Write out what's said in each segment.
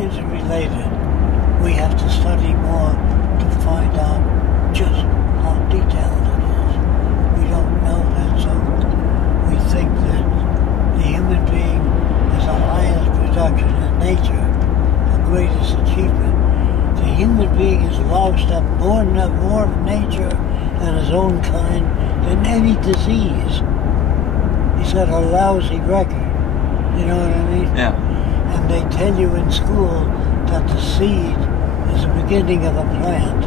interrelated. We have to study more to find out just how detailed it is. We don't know that, so we think that the human being is the highest production in nature, the greatest achievement. The human being has loused up more of nature and his own kind than any disease. He's got a lousy record. You know what I mean? Yeah. And they tell you in school that the seed is the beginning of a plant.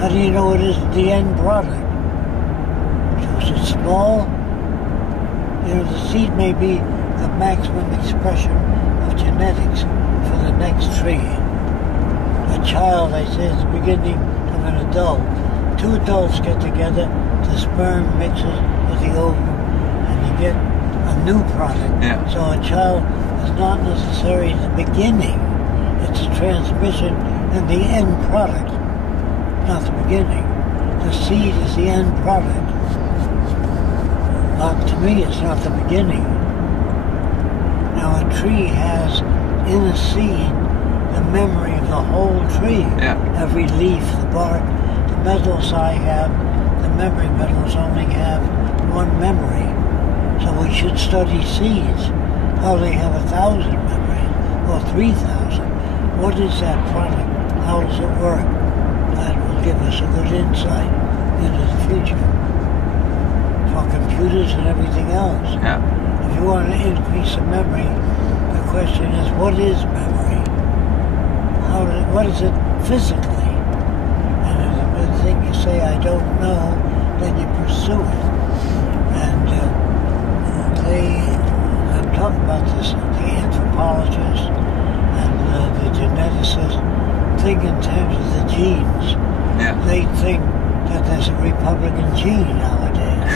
How do you know it isn't the end product? So is it small? You know, the seed may be the maximum expression of genetics for the next tree. A child, I say, is the beginning of an adult. Two adults get together, the sperm mixes with the ovum, and you get a new product. Yeah. So a child is not necessarily the beginning. It's a transmission and the end product, not the beginning. The seed is the end product. Not to me, it's not the beginning. Now a tree has in a seed the memory of the whole tree. Yeah. Every leaf, the bark, the metals I have, the memory metals only have one memory. So we should study seeds, how they have 1,000 memories, or 3,000. What is that product? How does it work? That will give us a good insight into the future for computers and everything else. Yeah. If you want to increase the memory, the question is, what is memory? What is it physically? And if the thing you say, I don't know, then you pursue it. And I'm talking about this, the anthropologists and the geneticists think in terms of the genes. Yeah. They think that there's a Republican gene nowadays.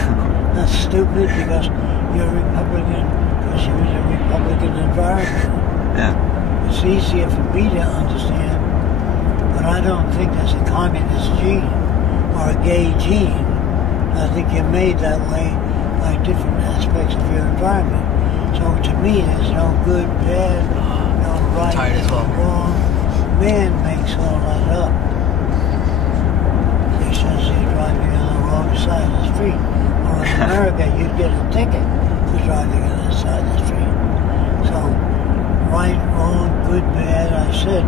That's stupid because you're a Republican because you're in a Republican environment. Yeah. It's easier for me to understand, but I don't think there's a communist gene or a gay gene. I think you're made that way by different aspects of your environment. So to me, there's no good, bad, no right, no wrong. Man makes all that up. He says you're driving on the wrong side of the street. Or in America, you'd get a ticket for driving on the side of the street. So, right, wrong, good, bad. I said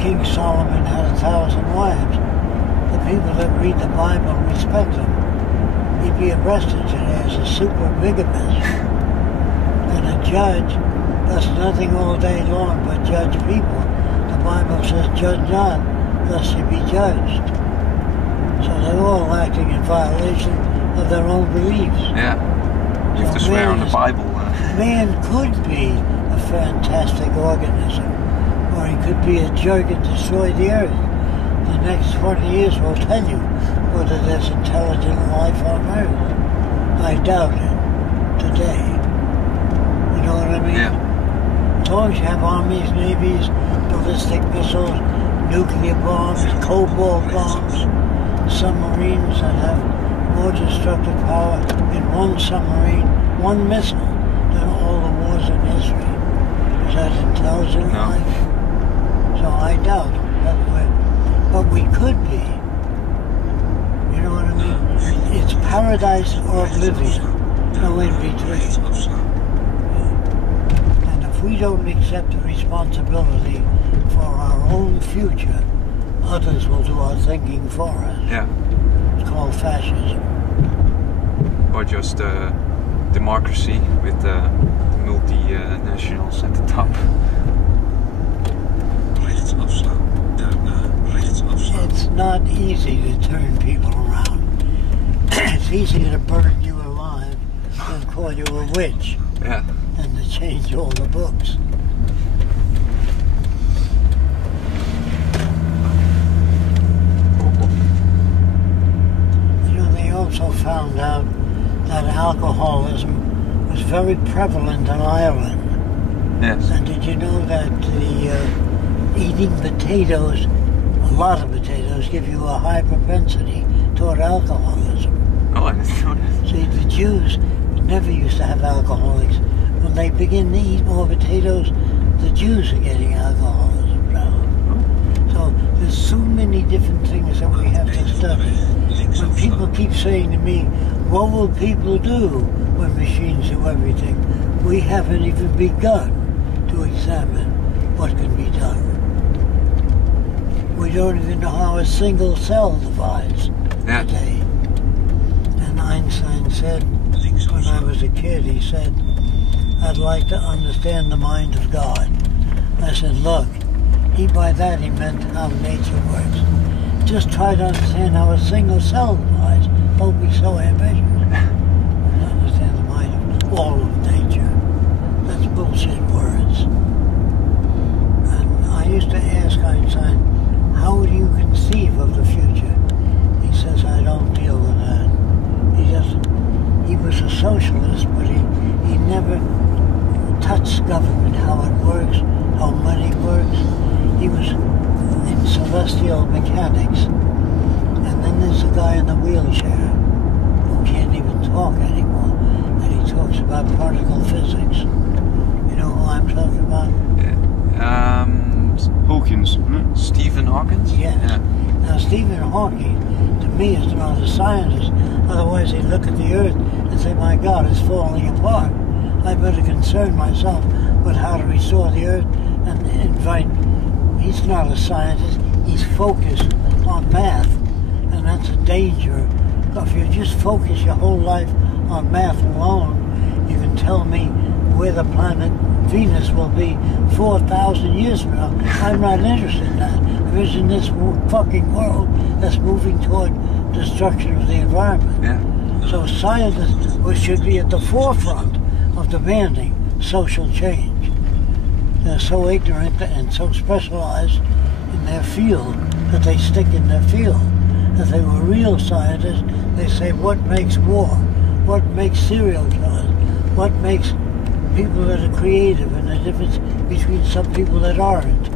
King Solomon had 1,000 wives. The people that read the Bible respect him. He'd be arrested today as a super bigamist. And a judge does nothing all day long but judge people. The Bible says, judge not, lest you be judged. So they're all acting in violation of their own beliefs. Yeah. You have to swear on the Bible. Man could be a fantastic organism, or he could be a jerk and destroy the earth. The next 20 years will tell you whether there's intelligent life on earth. I doubt it today. You know what I mean? Yeah. As long as you have armies, navies, ballistic missiles, nuclear bombs, cobalt bombs, submarines that have more destructive power in one submarine, one missile, than all the wars in history. Is that intelligent life? So I doubt that but we could be. You know what I mean? It's paradise or oblivion, no in between. And if we don't accept the responsibility for our own future, others will do our thinking for us. Yeah. It's called fascism. Or just democracy with multinationals at the top. It's not easy to turn people around. It's easier to burn you alive than call you a witch. Yeah. And to change all the books. You know, they also found out that alcoholism was very prevalent in Ireland. Yes. And did you know that eating potatoes, a lot of potatoes, give you a high propensity toward alcoholism? Oh, I didn't know that. See, the Jews never used to have alcoholics. When they begin to eat more potatoes, The Jews are getting alcoholism now. So there's so many different things that we have to study. When people keep saying to me, what will people do when machines do everything? We haven't even begun to examine what can be done. We don't even know how a single cell divides today. And Einstein said, when I was a kid, he said, I'd like to understand the mind of God. I said, look, by that he meant how nature works. Just try to understand how a single cell divides. Don't be so ambitious. To understand the mind of all of nature. That's bullshit words. And I used to ask Einstein, how do you conceive of the future? He says, I don't deal with that. He doesn't. He was a socialist, but he never touched government, how it works, how money works. He was in celestial mechanics. And then there's a guy in the wheelchair who can't even talk anymore. And he talks about particle physics. You know who I'm talking about? Hawkins. Stephen Hawkins? Yes. Yeah. Now Stephen Hawking, to me, is not a scientist. Otherwise he'd look at the Earth and say, my God, it's falling apart. I better concern myself with how to restore the Earth and invite. He's not a scientist. He's focused on math. And that's a danger. If you just focus your whole life on math alone, you can tell me where the planet Venus will be 4,000 years from now. I'm not interested in that. I'm interested in this fucking world that's moving toward destruction of the environment. Yeah. So scientists should be at the forefront of demanding social change. They're so ignorant and so specialized in their field that they stick in their field. If they were real scientists, they say, what makes war? What makes serial killers? What makes people that are creative and the difference between some people that aren't?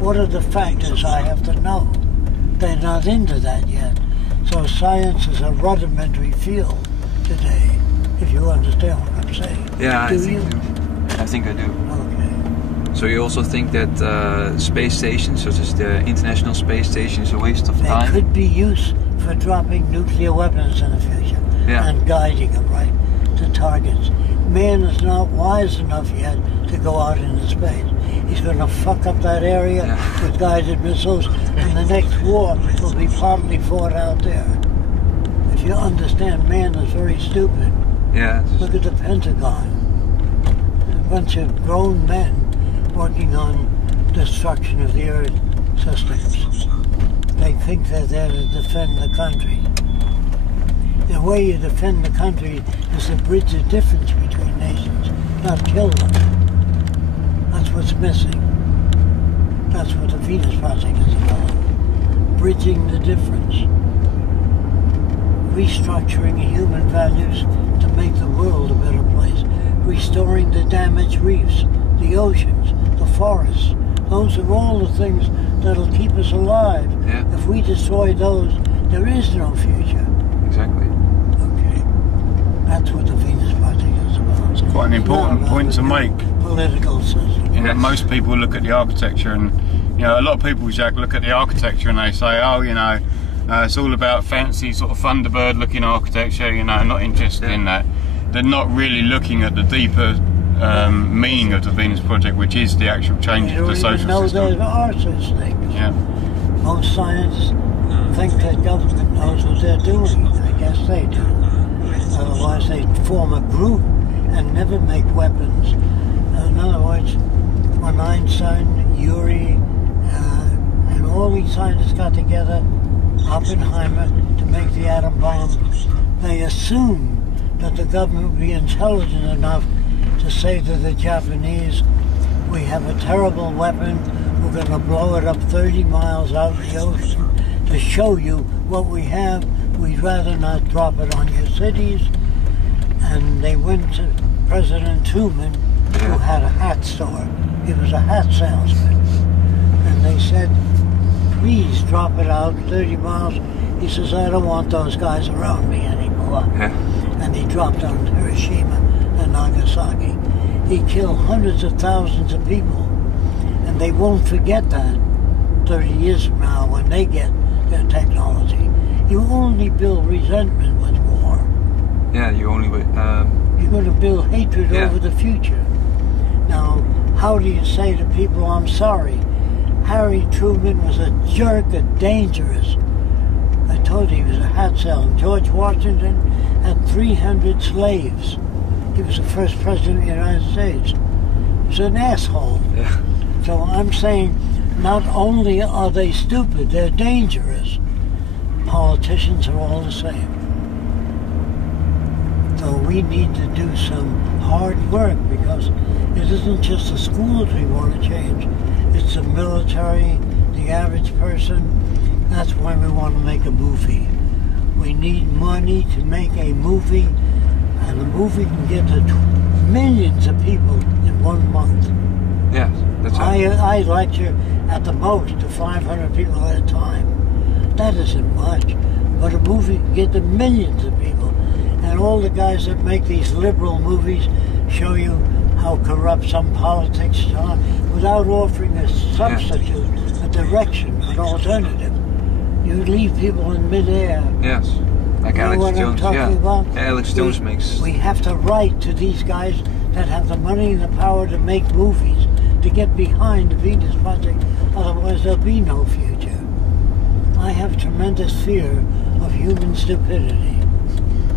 What are the factors I have to know? They're not into that yet. So science is a rudimentary field today, if you understand what I'm saying. Yeah, Do I think you? I do. I think I do. Okay. So you also think that space stations, such as the International Space Station, is a waste of time? They could be used for dropping nuclear weapons in the future and guiding them right to targets. Man is not wise enough yet to go out into space. He's going to fuck up that area with guided missiles, and the next war will be partly fought out there. If you understand, man is very stupid. Yeah. Look at the Pentagon. A bunch of grown men working on destruction of the Earth systems. They think they're there to defend the country. The way you defend the country is to bridge the difference between nations, not kill them. That's what's missing. That's what the Venus Project is about. Bridging the difference. Restructuring human values to make the world a better place. Restoring the damaged reefs, the oceans, the forests. Those are all the things that'll keep us alive. Yeah. If we destroy those, there is no future. Exactly. Okay. That's what the Venus Project is about. It's quite an important point to make. Political system. You know, most people look at the architecture and, you know, a lot of people, Jacque, look at the architecture and they say, oh, you know, it's all about fancy sort of Thunderbird looking architecture, you know, not interested in that. They're not really looking at the deeper meaning of the Venus Project, which is the actual change of the social system. There are such things. Yeah. Most scientists think that government knows what they're doing. I guess they do. Otherwise they'd form a group and never make weapons. In other words, when Einstein, Urey, and all these scientists got together, Oppenheimer, to make the atom bomb, they assumed that the government would be intelligent enough to say to the Japanese, we have a terrible weapon, we're going to blow it up 30 miles out in the ocean to show you what we have. We'd rather not drop it on your cities. And they went to President Truman, who had a hat store. He was a hat salesman. And they said, please drop it out 30 miles. He says, I don't want those guys around me anymore. And he dropped on Hiroshima and Nagasaki. He killed hundreds of thousands of people. And they won't forget that 30 years from now when they get their technology. You only build resentment with war. Yeah, you only You're going to build hatred Yeah. over the future. Now, how do you say to people, I'm sorry? Harry Truman was a jerk and dangerous. I told you he was a hat sale. George Washington had 300 slaves. He was the first president of the United States. He was an asshole. Yeah. So I'm saying not only are they stupid, they're dangerous. Politicians are all the same. So we need to do some hard work because it isn't just the schools we want to change. It's the military, the average person. That's why we want to make a movie. We need money to make a movie, and the movie can get to millions of people in 1 month. Yes, that's it. I lecture at the most to 500 people at a time. That isn't much, but a movie can get to millions of people. And all the guys that make these liberal movies show you how corrupt some politics are without offering a substitute, a direction, an alternative. You leave people in midair. Yes, like You know Alex what I'm Jones. talking Yeah, about? Yeah, Alex Jones makes. We have to write to these guys that have the money and the power to make movies, to get behind the Venus Project, otherwise there'll be no future. I have tremendous fear of human stupidity.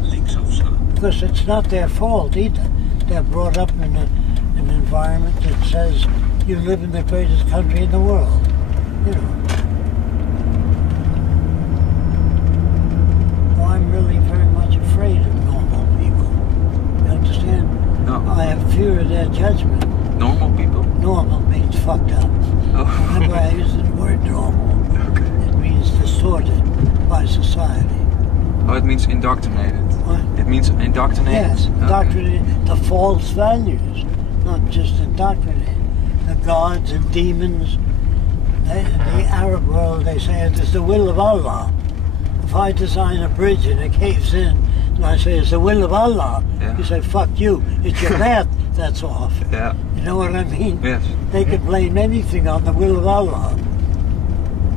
I think so, sir. Because it's not their fault either. They're brought up in an environment that says you live in the greatest country in the world. You know. Well, I'm really very much afraid of normal people. You understand? No. I have fear of their judgment. Normal people? Normal means fucked up. Oh. Remember I used the word normal. Okay. It means distorted by society. Oh, it means indoctrinated. What? It means indoctrinated? Yes, Okay. indoctrinated the false values, not just indoctrinated. The gods and demons. In the Arab world, they say it is the will of Allah. If I design a bridge and it caves in, and I say it's the will of Allah, Yeah. you say, fuck you, it's your math that's off. Yeah. You know what I mean? Yes. They could blame anything on the will of Allah.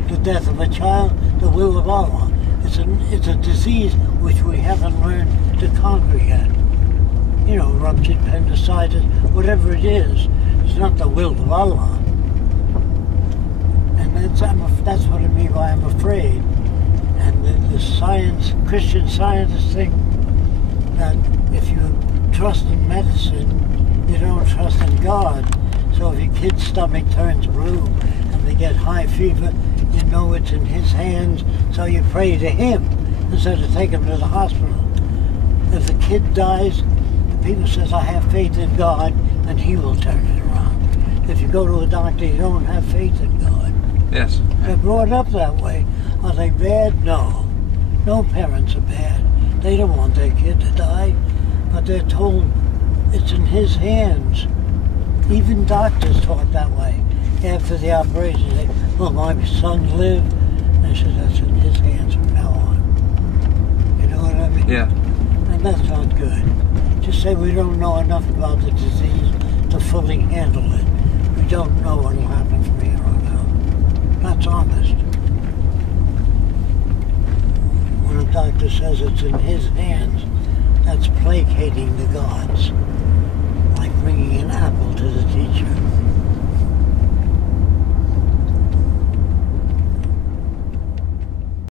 The death of a child, the will of Allah. It's a disease which we haven't learned to conquer yet. You know, ruptured appendicitis, whatever it is, it's not the will of Allah. And that's what I mean by I'm afraid. And the science, Christian scientists think that if you trust in medicine, you don't trust in God. So if your kid's stomach turns blue and they get high fever, you know it's in His hands, so you pray to Him instead of taking them to the hospital. If the kid dies, the people says, I have faith in God, and He will turn it around. If you go to a doctor, you don't have faith in God. Yes. They're brought up that way. Are they bad? No. No parents are bad. They don't want their kid to die, but they're told it's in His hands. Even doctors talk that way. After the operation, they say, well, my son lived, and I said, that's in His hands from now on. You know what I mean? Yeah. And that's not good. Just say we don't know enough about the disease to fully handle it. We don't know what will happen from here on out. That's honest. When a doctor says it's in His hands, that's placating the gods. Like bringing an apple to the teacher.